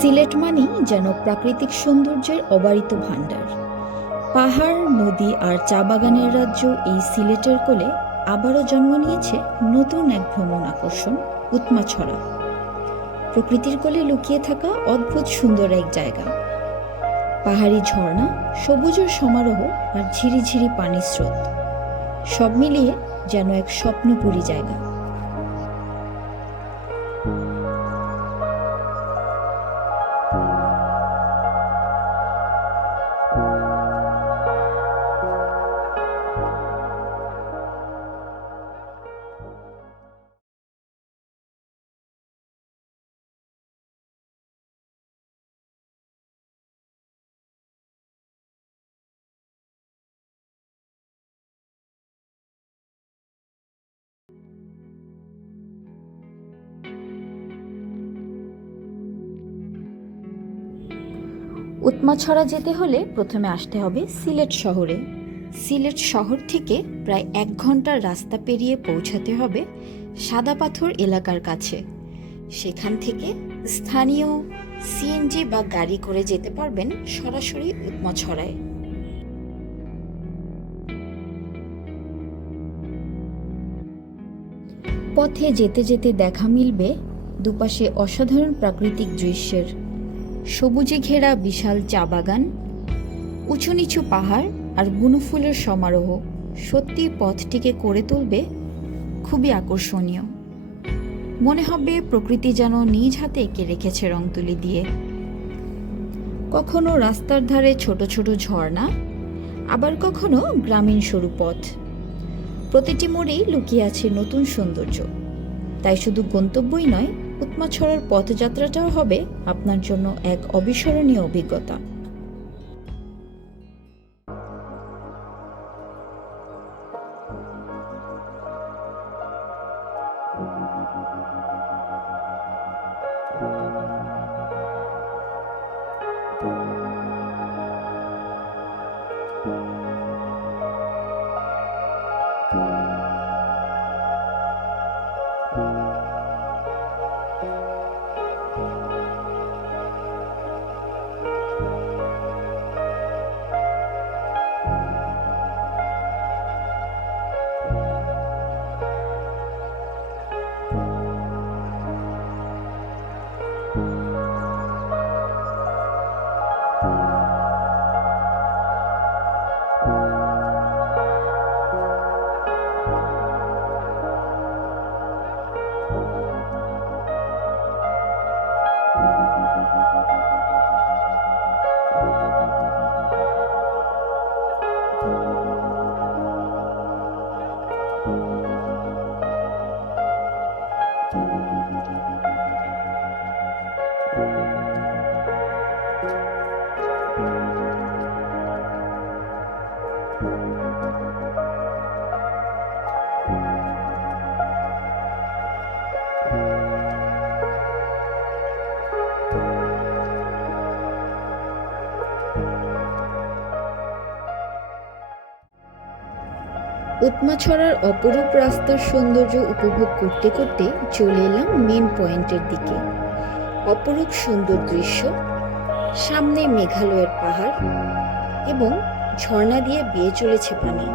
সিলেট মানেই যেন প্রাকৃতিক সৌন্দর্যের অবারিত ভাণ্ডার। পাহাড়, নদী আর চা বাগানের রাজ্য এই সিলেটের কোলে আবারও জন্ম নিয়েছে নতুন এক ভ্রমণ আকর্ষণ, উৎমাছড়া। প্রকৃতির কোলে লুকিয়ে থাকা অদ্ভুত সুন্দর এক জায়গা। পাহাড়ি ঝর্ণা, সবুজের সমারোহ আর ঝিরিঝিরি পানির স্রোত। সব মিলিয়ে যেন এক স্বপ্নপুরী জায়গা উৎমাছড়া যেতে হলে প্রথমে আসতে হবে সিলেট শহরে। সিলেট শহর থেকে প্রায় এক ঘণ্টার রাস্তা পেরিয়ে পৌঁছাতে হবে সাদা পাথর এলাকার কাছে। সেখান থেকে স্থানীয় সিএনজি বা গাড়ি করে যেতে পারবেন সরাসরি উৎমাছড়ায়। পথে যেতে যেতে দেখা মিলবে দুপাশে অসাধারণ প্রাকৃতিক দৃশ্যের। সবুজে ঘেরা বিশাল চা বাগান উঁচু নিচু পাহাড় আর বুনুফুলের সমারোহ সত্যি পথটিকে করে তুলবে খুবই আকর্ষণীয়। মনে হবে প্রকৃতি যেন নিজ হাতে এঁকে রেখেছে রং তুলি দিয়ে। কখনো রাস্তার ধারে ছোট ছোট ঝর্ণা, আবার কখনো গ্রামীণ সরু পথ। প্রতিটি মোড়েই লুকিয়ে আছে নতুন সৌন্দর্য। তাই শুধু গন্তব্যই নয় উৎমাছড়ার পথযাত্রাটাও হবে আপনার জন্য এক অবিস্মরণীয় অভিজ্ঞতা। উৎমাছড়ার অপরূপ রাস্তার সৌন্দর্য উপভোগ করতে করতে চলে এলাম মেন পয়েন্টের দিকে। অপরূপ সুন্দর দৃশ্য, সামনে মেঘালয়ের পাহাড় এবং ঝর্ণা দিয়ে বিয়ে চলেছে পানি।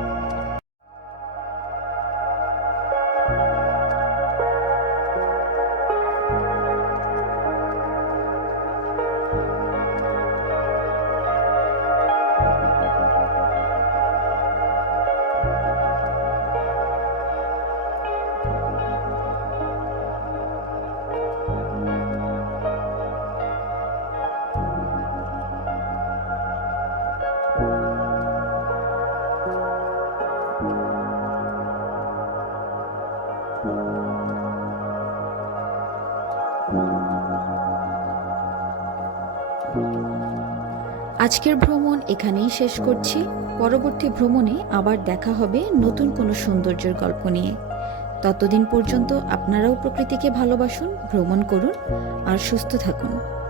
আজকের ভ্রমণ এখানেই শেষ করছি। পরবর্তী ভ্রমণে আবার দেখা হবে নতুন কোনো সৌন্দর্যের গল্প নিয়ে। ততদিন পর্যন্ত আপনারাও প্রকৃতিকে ভালোবাসুন, ভ্রমণ করুন আর সুস্থ থাকুন।